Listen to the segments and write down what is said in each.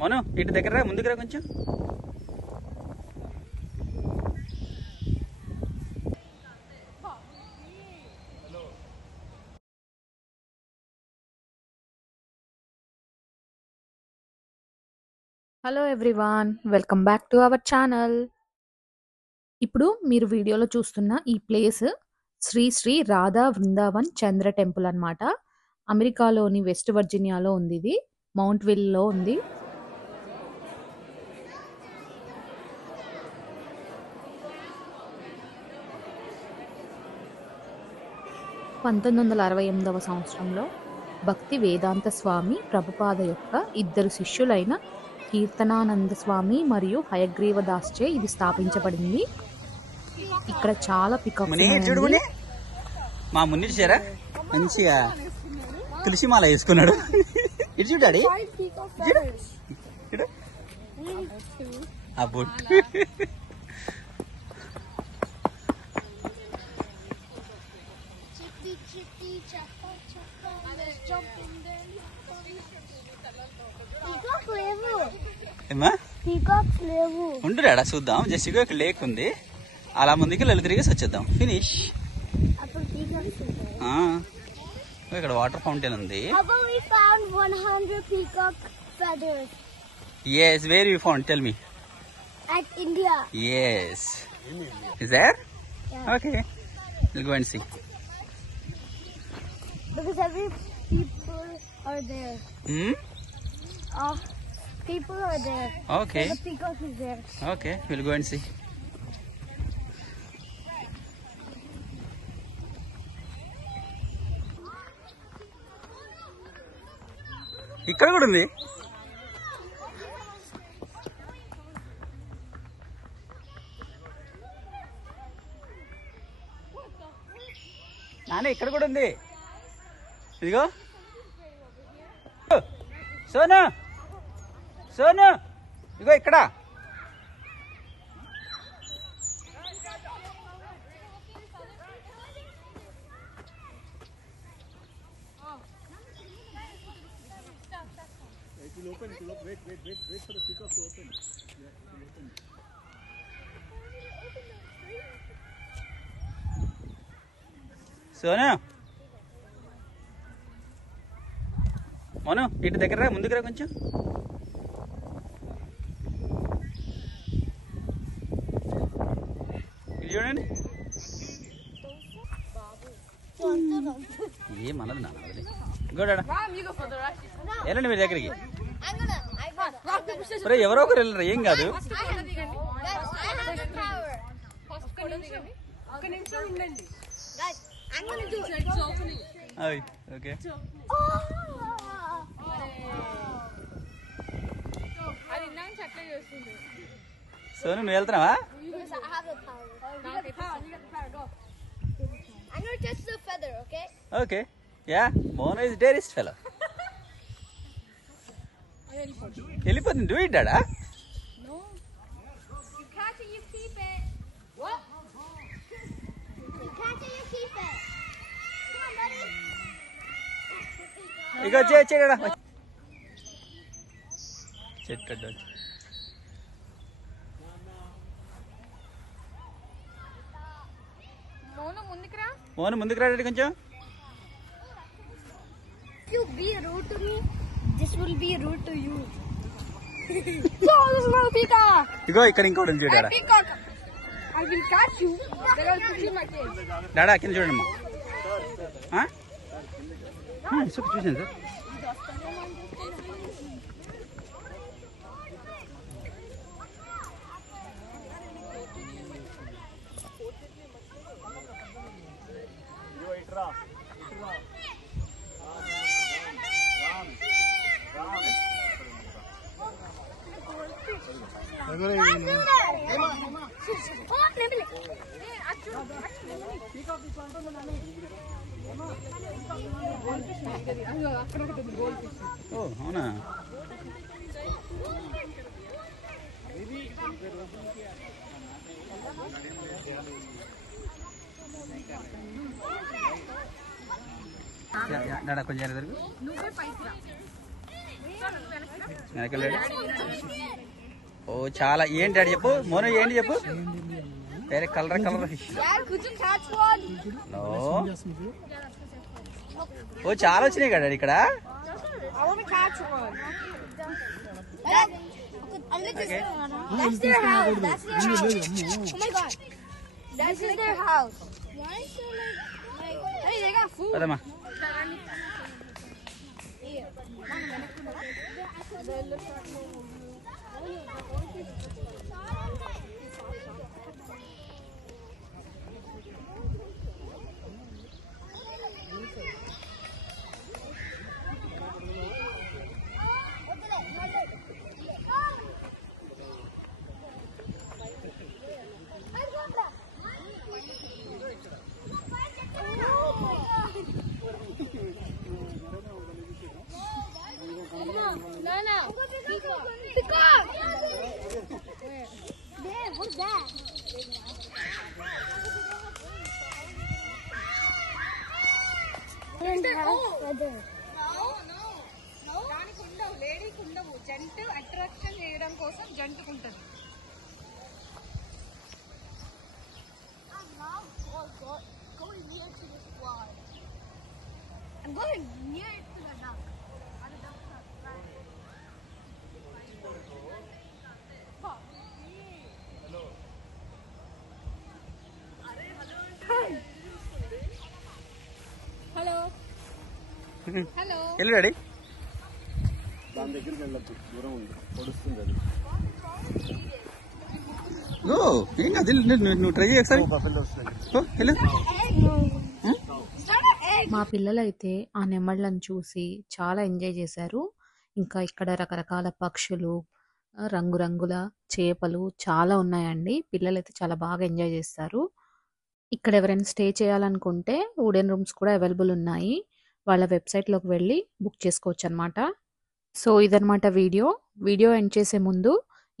మోను ఇటు దగ్గర ముందుకు రా కొంచెం. Hello everyone, welcome back to our channel. ఇప్పుడు మీరు వీడియోలో చూస్తున్న ఈ ప్లేస్ శ్రీ శ్రీ రాధా వృందావన్ చంద్ర టెంపుల్ అన్నమాట. అమెరికాలోని వెస్ట్ వర్జీనియాలో ఉంది. ఇది మౌంట్ విల్లో ఉంది. సంవత్సరంలో భక్తి వేదాంత స్వామి ప్రభుపాద యొక్క ఇద్దరు శిష్యులైన కీర్తనానంద స్వామి మరియు హయగ్రీవ దాస్ చే ఇది స్థాపించబడింది. ఇక్కడ చాలా పికప్స్. మా మున్ని చూసారా, మంచిగా తులసి మాల వేసుకున్నాడు. ఇటు చూడాడి ఉండురాడా చూద్దాం. జస్ట్ ఇక్కడ లేక్ ఉంది, అలా ముందుకి వెళ్ళి తిరిగేసి వచ్చేద్దాం. ఫినిష్. ఇక్కడ వాటర్ ఫౌంటైన్ ఉంది. Yes, where you found? Tell me. At India. Yes. Is there? Yeah. Okay. We'll go and see. Because every people are there. People are there. Okay. So the peacock is there. Okay, we'll go and see. ఇక్కడ కూడా ఉంది. నాన్న ఇక్కడ కూడా ఉంది. ఇదిగో సోను, సోను ఇగో ఇక్కడ. సోను, మోను ఇటు దగ్గర ముందుకు రా కొంచెం. ఇది చూడండి. ఏమన్నది నాన్న, ఇంకోడా వెళ్ళండి మీ దగ్గరికి. ఎవరో ఒకరు వెళ్ళరు, ఏం కాదు. ఓకే సోను నువ్వు వెళ్తున్నావా? I'm gonna touch the feather, okay? Okay. Yeah, Mona is dearest fellow. వెళ్ళిపోతుంది. డూ ఇట్ డాడా. No. You catch it, you keep it. What? You catch it, you keep it. Come on, buddy. ఇగో చేయడా చెట్టు. మోను ముందుకు రాడు కొంచెం. You be rude to me, this will be rude to you. So this is my peacock. ఇగో ఇక్కడ ఇంకోటి ఉంది చూడాడా. Peacock, I will catch you. Then I'll put you in my cage. డాడా కింద చూడమ్మా. చూసాను సార్. అవునా? కొంచెం వెనకెళ్ళాడు. ఓ చాలా ఏంటి డాడీ చెప్పు, మోను ఏంటి చెప్పు. వేరే colour fish. Dad, could you catch one? No. ఓ చాలా వచ్చినాయి కదా ఇక్కడ. I want to catch one. Dad, Okay. that's their house. That's their house. Oh my God. This is their house. Why is there like hey, they got food. పదమ్మా. No. Peacock. Dad, what's that? దానికి ఉండవు, లేడీకి ఉండవు. జంట్ attraction చేయడం కోసం జంటుకుంటది. Going near to this fly. I'm going near to the duck. వెళ్ళు daddy. దాని దగ్గరికి వెళ్ళద్దు, దూరం ఉంది, పొడుస్తుంది అది. ఓ ఏం కాదు, నువ్వు ట్రై చేయ ఒకసారి. బఫెల్లో వస్తుంది. ఓ, వెళ్ళు. మా పిల్లలైతే ఆ నెమళ్ళను చూసి చాలా ఎంజాయ్ చేశారు. ఇంకా ఇక్కడ రకరకాల పక్షులు, రంగురంగుల చేపలు చాలా ఉన్నాయండి. పిల్లలైతే చాలా బాగా ఎంజాయ్ చేస్తారు. ఇక్కడ ఎవరైనా స్టే చేయాలనుకుంటే వుడెన్ రూమ్స్ కూడా అవైలబుల్ ఉన్నాయి. వాళ్ళ వెబ్సైట్లోకి వెళ్ళి బుక్ చేసుకోవచ్చు అనమాట. సో ఇదనమాట వీడియో ఎండ్ చేసే ముందు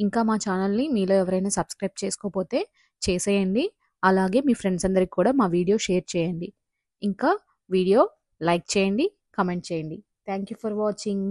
ఇంకా మా ఛానల్ని మీలో ఎవరైనా సబ్స్క్రైబ్ చేసుకోకపోతే చేసేయండి. అలాగే మీ ఫ్రెండ్స్ అందరికి కూడా మా వీడియో షేర్ చేయండి. ఇంకా వీడియో లైక్ చేయండి, కమెంట్ చేయండి. Thank you for watching.